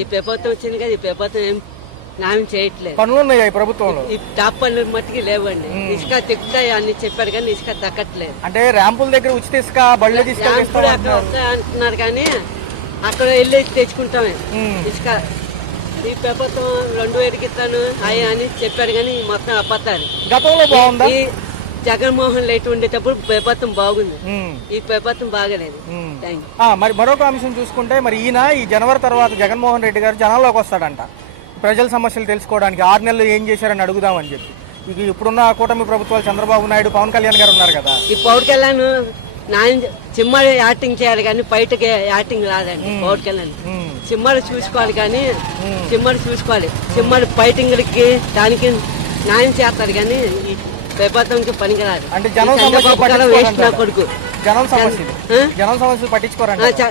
ఈ ప్రభుత్వం వచ్చింది కదా ఈ ప్రభుత్వం ఏం న్యాయం చేయట్లేదు. పనులు ఉన్నాయి ఈ ప్రభుత్వంలో? ఈ టాప్ పనులు మట్టుకి లేవండి. ఇసుక తిక్కుతాయి అని చెప్పారు కానీ ఇసుక దక్కట్లేదు అంటే ర్యాంపుల దగ్గర ఉచిత ఇసుక బళ్ళు అంటున్నారు. కానీ అక్కడ వెళ్ళి తెచ్చుకుంటామే. ఇసుక ఈ ప్రభుత్వం రెండు వేలకి ఇస్తాను అని చెప్పారు కానీ మొత్తం అబద్ధాలు. గతంలో బాగుందా? జగన్మోహన్ రెడ్డి ఉండేటప్పుడు ప్రభుత్వం బాగుంది. ఈ ప్రభుత్వం బాగలేదు. మరి మరొక అంశం చూసుకుంటే మరి ఈయన ఈ జనవరి తర్వాత జగన్మోహన్ రెడ్డి గారు జనాల్లోకి వస్తాడంట. ప్రజల సమస్యలు తెలుసుకోవడానికి ఆరు నెలలు ఏం చేశారని అడుగుదామని చెప్పి. ఇక ఇప్పుడున్న కూటమి ప్రభుత్వాలు చంద్రబాబు నాయుడు పవన్ కళ్యాణ్ గారు ఉన్నారు కదా. ఈ పౌడ్ కళ్యాణ్ నాయన సినిమాలు యాక్టింగ్ చేయాలి కానీ బయటకి యాక్టింగ్ రాదండి పౌడ్ కళ్యాణ్. సినిమాలు చూసుకోవాలి కానీ సినిమాలు చూసుకోవాలి. సినిమాలు ఫైటింగ్లకి దానికి న్యాయం చేస్తారు కానీ ఈ ప్రభుత్వంకి పనికిరాదు అంటే జనం సమస్యలు వేస్ట్ నా? కొడుకు జనం సమస్యలు? జనం సమస్యలు చ-